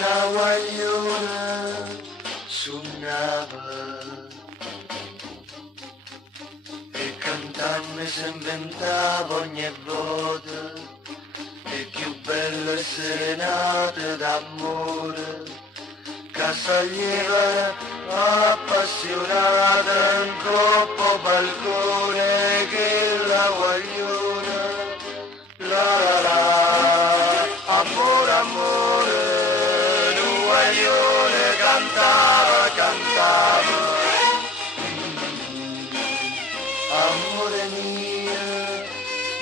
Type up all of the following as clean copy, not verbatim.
la guagliona suonava e cantando si inventava ogni volta le più belle serenate d'amore che saliva appassionata in coppo balcone che la guagliona la la la amore amore un guaglione cantava cantava amore mio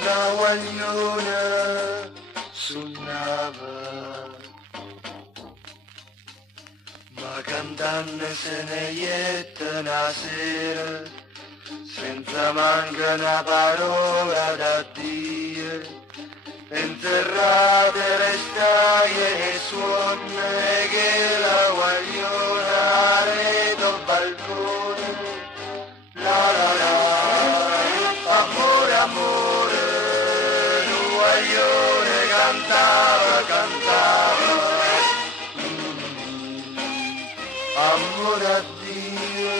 la guagliona suonava ma cantando se ne ietta una sera senza manca una parola da dire enterrate restaie e suone che la guagliona redo balcone la la la amore amore un guaglione cantava cantava amore a Dio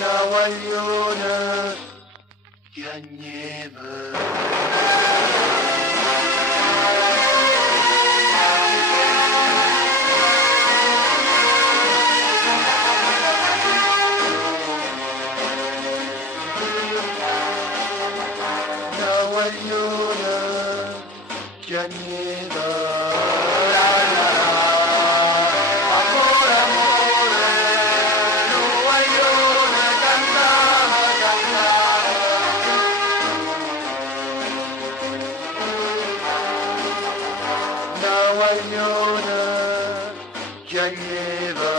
la guagliona piangeva guagliona piangeva la la la amore amore un guaglione cantava cantava la guagliona piangeva